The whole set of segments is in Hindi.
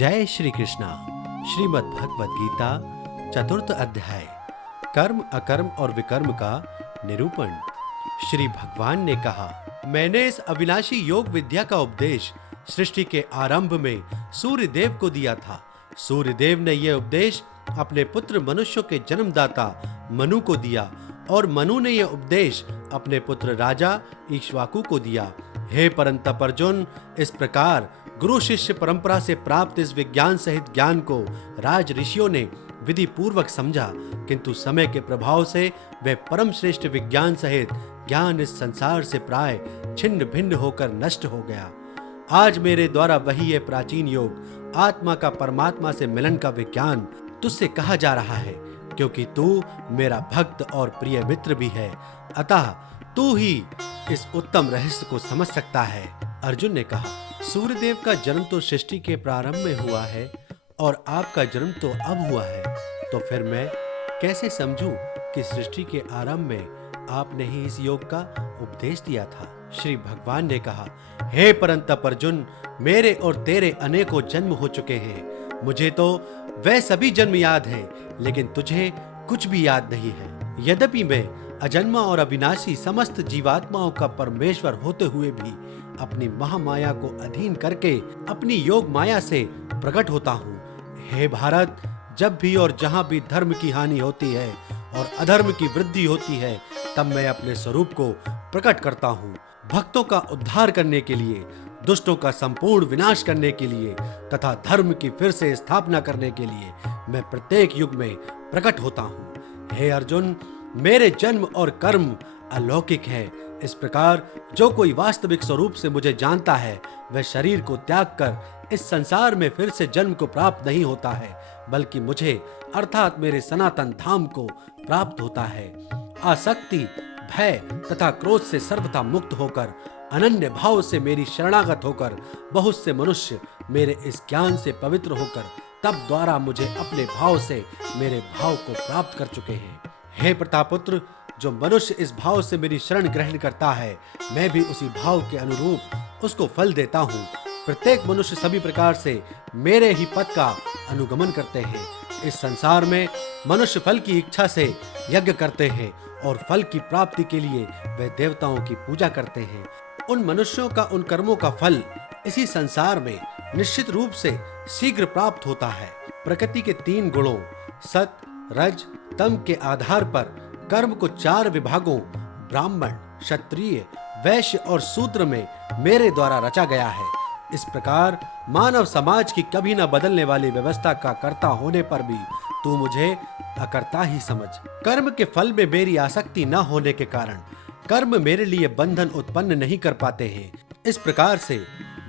जय श्री कृष्णा। श्रीमद् भगवद गीता चतुर्थ अध्याय कर्म अकर्म और विकर्म का निरूपण। श्री भगवान ने कहा, मैंने इस अविनाशी योग विद्या का उपदेश सृष्टि के आरंभ में सूर्य देव को दिया था। सूर्य देव ने यह उपदेश अपने पुत्र मनुष्यों के जन्मदाता मनु को दिया और मनु ने यह उपदेश अपने पुत्र राजा इक्ष्वाकु को दिया। हे परंतप अर्जुन, इस प्रकार गुरु शिष्य परंपरा से प्राप्त इस विज्ञान सहित ज्ञान को राज ऋषियों ने विधि पूर्वक समझा, किंतु समय के प्रभाव से वह परम श्रेष्ठ विज्ञान सहित ज्ञान इस संसार से प्राय छिन्न भिन्न होकर नष्ट हो गया। आज मेरे द्वारा वही यह प्राचीन योग आत्मा का परमात्मा से मिलन का विज्ञान तुझसे कहा जा रहा है, क्योंकि तू मेरा भक्त और प्रिय मित्र भी है, अतः तू ही इस उत्तम रहस्य को समझ सकता है। अर्जुन ने कहा, सूर्यदेव का जन्म तो सृष्टि के प्रारंभ में हुआ है और आपका जन्म तो अब हुआ है, तो फिर मैं कैसे समझूं कि सृष्टि के आरंभ में आपने ही इस योग का उपदेश दिया था। श्री भगवान ने कहा, हे परंतप अर्जुन, मेरे और तेरे अनेकों जन्म हो चुके हैं। मुझे तो वह सभी जन्म याद हैं, लेकिन तुझे कुछ भी याद नहीं है। यद्यपि मैं अजन्मा और अविनाशी समस्त जीवात्माओं का परमेश्वर होते हुए भी अपनी महामाया को अधीन करके अपनी योग माया से प्रकट होता हूँ। हे भारत, जब भी और जहाँ भी धर्म की हानि होती है और अधर्म की वृद्धि होती है, तब मैं अपने स्वरूप को प्रकट करता हूँ। भक्तों का उद्धार करने के लिए, दुष्टों का संपूर्ण विनाश करने के लिए तथा धर्म की फिर से स्थापना करने के लिए मैं प्रत्येक युग में प्रकट होता हूँ। हे अर्जुन, मेरे जन्म और कर्म अलौकिक है। इस प्रकार जो कोई वास्तविक स्वरूप से मुझे जानता है, वह शरीर को त्याग कर इस संसार में फिर से जन्म को प्राप्त नहीं होता है, बल्कि मुझे अर्थात मेरे सनातन धाम को प्राप्त होता है। आसक्ति, भय तथा क्रोध से सर्वथा मुक्त होकर अनन्य भाव से मेरी शरणागत होकर बहुत से मनुष्य मेरे इस ज्ञान से पवित्र होकर तब द्वारा मुझे अपने भाव से मेरे भाव को प्राप्त कर चुके हैं। हे प्रतापपुत्र, जो मनुष्य इस भाव से मेरी शरण ग्रहण करता है, मैं भी उसी भाव के अनुरूप उसको फल देता हूँ। प्रत्येक मनुष्य सभी प्रकार से मेरे ही पद का अनुगमन करते हैं। इस संसार में मनुष्य फल की इच्छा से यज्ञ करते हैं और फल की प्राप्ति के लिए वे देवताओं की पूजा करते हैं। उन मनुष्यों का उन कर्मों का फल इसी संसार में निश्चित रूप से शीघ्र प्राप्त होता है। प्रकृति के 3 गुणों सत, रज, तम के आधार पर कर्म को 4 विभागों ब्राह्मण, क्षत्रिय, वैश्य और शूद्र में मेरे द्वारा रचा गया है। इस प्रकार मानव समाज की कभी न बदलने वाली व्यवस्था का कर्ता होने पर भी तू मुझे अकर्ता ही समझ। कर्म के फल में मेरी आसक्ति न होने के कारण कर्म मेरे लिए बंधन उत्पन्न नहीं कर पाते हैं। इस प्रकार से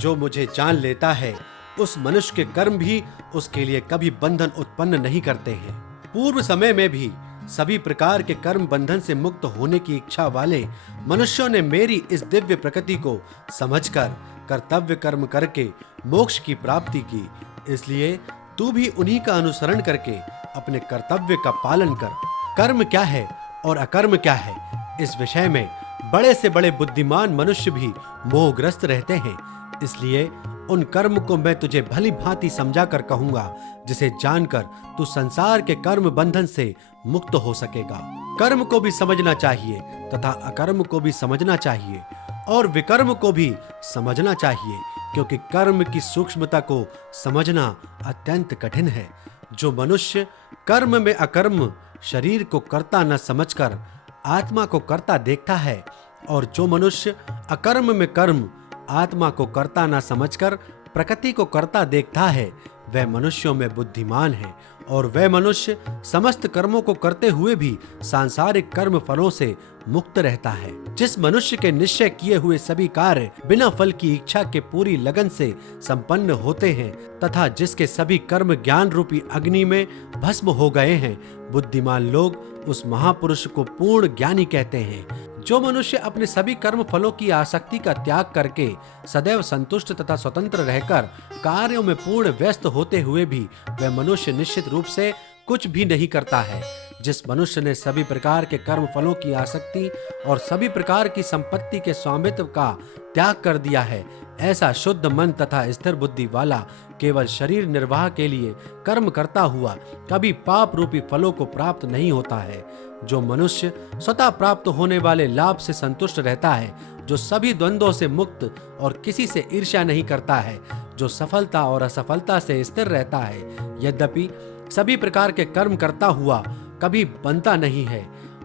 जो मुझे जान लेता है, उस मनुष्य के कर्म भी उसके लिए कभी बंधन उत्पन्न नहीं करते हैं। पूर्व समय में भी सभी प्रकार के कर्म बंधन से मुक्त होने की इच्छा वाले मनुष्यों ने मेरी इस दिव्य प्रकृति को समझकर कर्तव्य कर्म करके मोक्ष की प्राप्ति की। इसलिए तू भी उन्हीं का अनुसरण करके अपने कर्तव्य का पालन कर। कर्म क्या है और अकर्म क्या है, इस विषय में बड़े से बड़े बुद्धिमान मनुष्य भी मोहग्रस्त रहते हैं। इसलिए उन कर्म को मैं तुझे भली भांति समझा कर कहूंगा, जिसे जानकर तू संसार के कर्म बंधन से मुक्त हो सकेगा। कर्म को भी समझना चाहिए तथा अकर्म को भी समझना चाहिए और विकर्म को भी समझना चाहिए, क्योंकि कर्म की सूक्ष्मता को समझना अत्यंत कठिन है। जो मनुष्य कर्म में अकर्म शरीर को कर्ता न समझकर आत्मा को कर्ता देखता है, और जो मनुष्य अकर्म में कर्म आत्मा को कर्ता न समझकर प्रकृति को कर्ता देखता है, वह मनुष्यों में बुद्धिमान है। और वह मनुष्य समस्त कर्मों को करते हुए भी सांसारिक कर्म फलों से मुक्त रहता है। जिस मनुष्य के निश्चय किए हुए सभी कार्य बिना फल की इच्छा के पूरी लगन से संपन्न होते हैं तथा जिसके सभी कर्म ज्ञान रूपी अग्नि में भस्म हो गए हैं, बुद्धिमान लोग उस महापुरुष को पूर्ण ज्ञानी कहते हैं। जो मनुष्य अपने सभी कर्म फलों की आसक्ति का त्याग करके सदैव संतुष्ट तथा स्वतंत्र रहकर कार्यों में पूर्ण व्यस्त होते हुए भी वह मनुष्य निश्चित रूप से कुछ भी नहीं करता है। जिस मनुष्य ने सभी प्रकार के कर्म फलों की आसक्ति और सभी प्रकार की संपत्ति के स्वामित्व का त्याग कर दिया है, ऐसा शुद्ध मन तथा स्थिर बुद्धि वाला केवल शरीर निर्वाह के लिए कर्म करता हुआ कभी पाप रूपी फलों को प्राप्त नहीं होता है। जो मनुष्य स्वतः प्राप्त होने वाले लाभ से संतुष्ट रहता है, जो सभी द्वंद्वों से मुक्त और किसी से ईर्ष्या नहीं करता है, जो सफलता और असफलता से स्थिर रहता है, यद्यपि सभी प्रकार के कर्म करता हुआ कभी बनता नहीं है,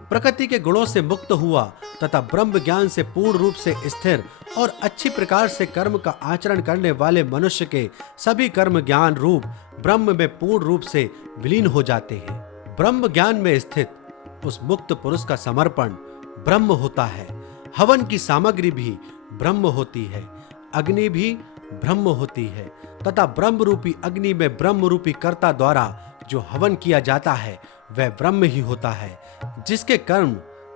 प्रकृति के गुणों से मुक्त हुआ तथा ब्रह्म ज्ञान से पूर्ण रूप से स्थिर और अच्छी प्रकार से कर्म का आचरण करने वाले मनुष्य के सभी कर्म ज्ञान रूप ब्रह्म में पूर्ण रूप से विलीन हो जाते हैं। ब्रह्म ज्ञान में स्थित उस मुक्त पुरुष का समर्पण ब्रह्म होता है। हवन की सामग्री भी ब्रह्म होती है, अग्नि भी ब्रह्म होती है तथा ब्रह्म रूपी अग्नि में ब्रह्म रूपी कर्ता द्वारा जो हवन किया जाता है वह ब्रह्म ही होता है। जिसके कर्म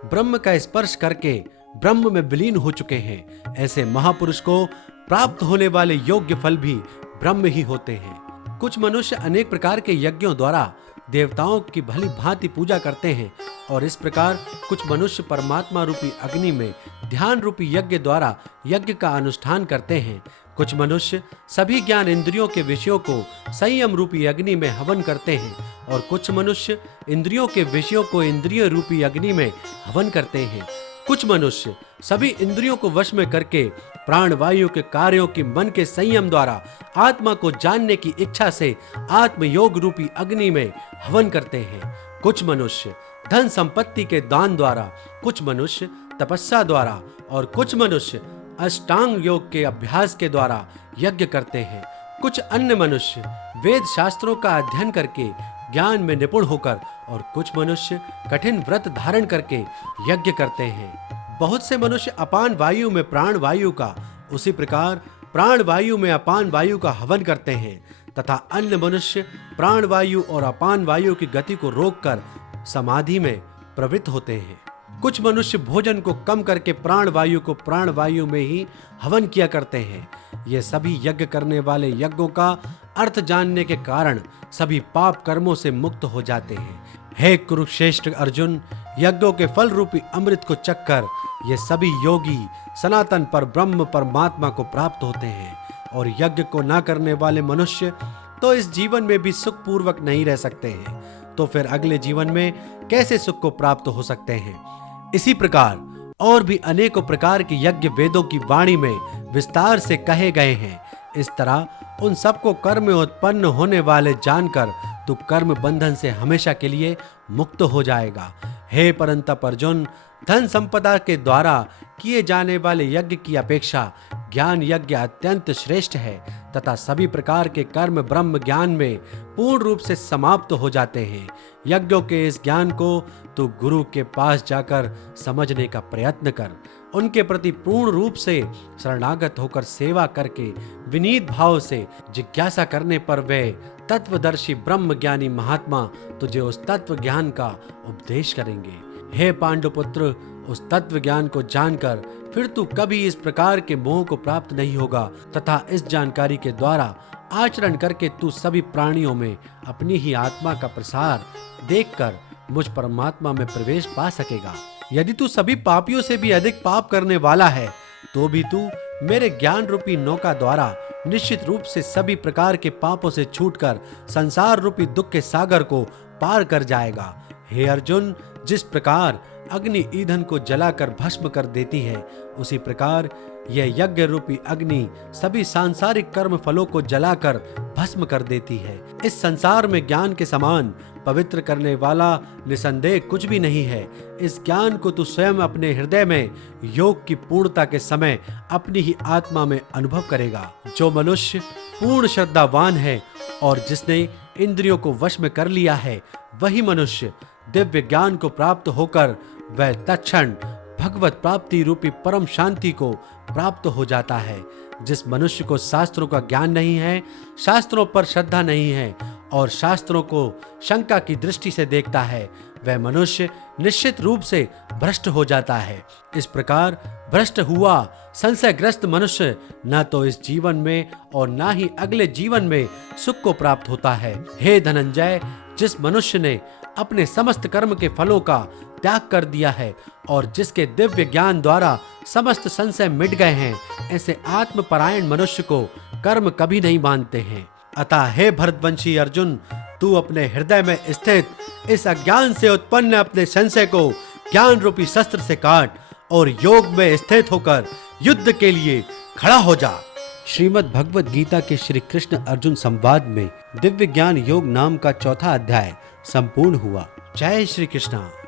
ब्रह्म का स्पर्श करके ब्रह्म में विलीन हो चुके हैं, ऐसे महापुरुष को प्राप्त होने वाले योग्य फल भी ब्रह्म ही होते हैं। कुछ मनुष्य अनेक प्रकार के यज्ञों द्वारा देवताओं की भली भांति पूजा करते हैं और इस प्रकार कुछ मनुष्य परमात्मा रूपी अग्नि में ध्यान रूपी यज्ञ द्वारा यज्ञ का अनुष्ठान करते हैं। कुछ मनुष्य सभी ज्ञान इंद्रियों के विषयों को संयम रूपी अग्नि में हवन करते हैं और कुछ मनुष्य इंद्रियों के विषयों को इंद्रिय रूपी अग्नि में हवन करते हैं। कुछ मनुष्य सभी इंद्रियों को वश में करके प्राण वायु के कार्यों की मन के संयम द्वारा आत्मा को जानने की इच्छा से आत्म योग रूपी अग्नि में हवन करते हैं। कुछ मनुष्य धन संपत्ति के दान द्वारा, कुछ मनुष्य तपस्या द्वारा और कुछ मनुष्य अष्टांग योग के अभ्यास के द्वारा यज्ञ करते हैं। कुछ अन्य मनुष्य वेद शास्त्रों का अध्ययन करके ज्ञान में निपुण होकर और कुछ मनुष्य कठिन व्रत धारण करके यज्ञ करते हैं। बहुत से मनुष्य अपान वायु में प्राण वायु का, उसी प्रकार प्राण वायु में अपान वायु का हवन करते हैं तथा अन्य मनुष्य प्राण वायु और अपान वायु की गति को रोककर समाधि में प्रवृत्त होते हैं। कुछ मनुष्य भोजन को कम करके प्राण वायु को प्राण वायु में ही हवन किया करते हैं। ये सभी यज्ञ करने वाले यज्ञों का अर्थ जानने के कारण सभी पाप कर्मों से मुक्त हो जाते हैं। हे कुरुश्रेष्ठ अर्जुन, यज्ञों के फल रूपी अमृत को चखकर ये सभी योगी सनातन पर ब्रह्म परमात्मा को प्राप्त होते हैं और यज्ञ को न करने वाले मनुष्य तो इस जीवन में भी सुख पूर्वक नहीं रह सकते हैं, तो फिर अगले जीवन में कैसे सुख को प्राप्त हो सकते हैं। इसी प्रकार और भी अनेकों प्रकार के यज्ञ वेदों की वाणी में विस्तार से कहे गए हैं। इस तरह उन सबको कर्म में उत्पन्न होने वाले जानकर तू कर्म बंधन से हमेशा के लिए मुक्त हो जाएगा। हे परंतप अर्जुन, धन संपदा के द्वारा किए जाने वाले यज्ञ की अपेक्षा ज्ञान यज्ञ अत्यंत श्रेष्ठ है तथा सभी प्रकार के कर्म ब्रह्म ज्ञान में पूर्ण रूप से समाप्त हो जाते हैं। यज्ञों के इस ज्ञान को तू गुरु के पास जाकर समझने का प्रयत्न कर। उनके प्रति पूर्ण रूप से शरणागत होकर सेवा करके विनीत भाव से जिज्ञासा करने पर वे तत्वदर्शी ब्रह्म ज्ञानी महात्मा तुझे उस तत्व ज्ञान का उपदेश करेंगे। हे पांडुपुत्र, उस तत्व ज्ञान को जानकर फिर तू कभी इस प्रकार के मोह को प्राप्त नहीं होगा तथा इस जानकारी के द्वारा आचरण करके तू सभी प्राणियों में अपनी ही आत्मा का प्रसार देखकर मुझ परमात्मा में प्रवेश पा सकेगा। यदि तू सभी पापियों से भी अधिक पाप करने वाला है तो भी तू मेरे ज्ञान रूपी नौका द्वारा निश्चित रूप से सभी प्रकार के पापों से छूटकर संसार रूपी दुख के सागर को पार कर जाएगा। हे अर्जुन, जिस प्रकार अग्नि ईंधन को जलाकर भस्म कर देती है, उसी प्रकार यह यज्ञ रूपी अग्नि सभी सांसारिक कर्म फलों को जलाकर भस्म कर देती है। इस संसार में ज्ञान के समान पवित्र करने वाला निसंदेह कुछ भी नहीं है। इस ज्ञान को तू स्वयं अपने हृदय में योग की पूर्णता के समय अपनी ही आत्मा में अनुभव करेगा। जो मनुष्य पूर्ण श्रद्धावान है और जिसने इंद्रियों को वश में कर लिया है, वही मनुष्य दिव्य ज्ञान को प्राप्त होकर वह तत्क्षण भगवत प्राप्ति रूपी परम शांति को प्राप्त हो जाता है। जिस मनुष्य को शास्त्रों का ज्ञान नहीं है, शास्त्रों पर श्रद्धा नहीं है और शास्त्रों को शंका की दृष्टि से देखता है, वह मनुष्य निश्चित रूप से भ्रष्ट हो जाता है। इस प्रकार भ्रष्ट हुआ संशयग्रस्त मनुष्य न तो इस जीवन में और न ही अगले जीवन में सुख को प्राप्त होता है। हे धनंजय, जिस मनुष्य ने अपने समस्त कर्म के फलों का त्याग कर दिया है और जिसके दिव्य ज्ञान द्वारा समस्त संशय मिट गए हैं, ऐसे आत्मपरायण मनुष्य को कर्म कभी नहीं मानते हैं। अतः हे भरतवंशी अर्जुन, तू अपने हृदय में स्थित इस अज्ञान से उत्पन्न अपने संशय को ज्ञान रूपी शस्त्र से काट और योग में स्थित होकर युद्ध के लिए खड़ा हो जा। श्रीमद् भगवत गीता के श्री कृष्ण अर्जुन संवाद में दिव्य ज्ञान योग नाम का चौथा अध्याय संपूर्ण हुआ। जय श्री कृष्ण।